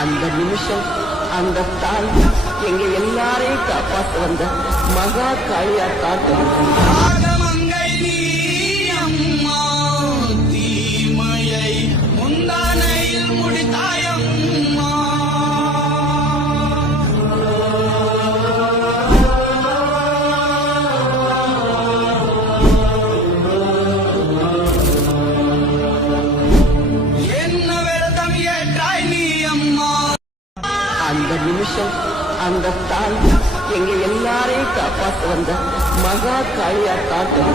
அந்த நிமிஷம் அந்த தாய் எங்க எல்லாரையும் காப்பாற்ற வந்த மகா காளியா காட்டும். ராகமங்கை நீ அம்மா, தீமையை முந்தானையில் முடித்தாயம்மா. என்ன விரதம் ஏற்றாய் நீ அம்மா. அந்த நிமிஷம் அந்த தாய் எங்க எல்லாரையும் காப்பாற்ற வந்த மகா காளியா காட்டும்.